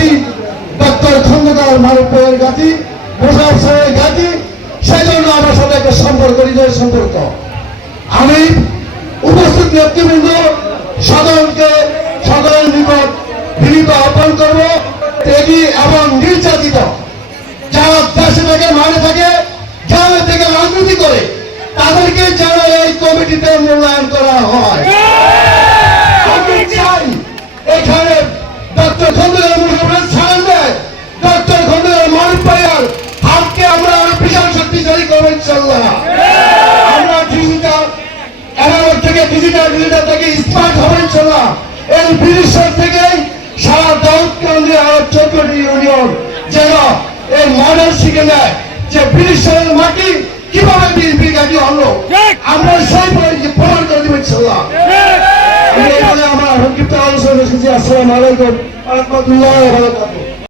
ঘাঁটি, ডক্টর খন্দকার মারুফের ঘাঁটি, মোশাররফ সাহেবের ঘাঁটি। সেই জন্য আমার সাথে একটা সম্পর্ক, হৃদয়ের সম্পর্ক। আমি উপস্থিত নেতৃবৃন্দ সাধারণ নিকট বিনীত আহ্বান করবো, ত্যাগী এবং নির্যাতিত যারা দেশে থেকে মানে থাকে, গ্রামে থেকে রাজনীতি করে, তাদেরকে যেন এই কমিটিতে মূল্যায়ন করা হয়। আমি চাই এখানে ডক্টর খন্দকার মুশাররফের ছাড়েন দেয়, ডক্টর খন্দকার মারুফ ভাইয়ার হাতকে আমরা বিশাল শক্তিশালী করবো ইনশাল্লাহ। আমরা ডিজিটাল অ্যানালগ থেকে ডিজিটাল থেকে স্মার্ট হবে ইনশাল্লাহ। এই বিদেশের থেকেই সারা দাউদকান্দি আর 14টি ইউনিয়ন যেন এই মডেল শিখে নেয় যে ব্রিটিশের মাটি কিভাবে বিএনপি ঘাঁটি হলো, আমরা সেই প্রমাণ করে দেবো ইনশাল্লাহ। আমি এখানে আমার সংক্ষিপ্ত আলোচনা এসেছি। আসসালামু আলাইকুম ওয়া রাহমাতুল্লাহি ওয়া বারাকাতুহু।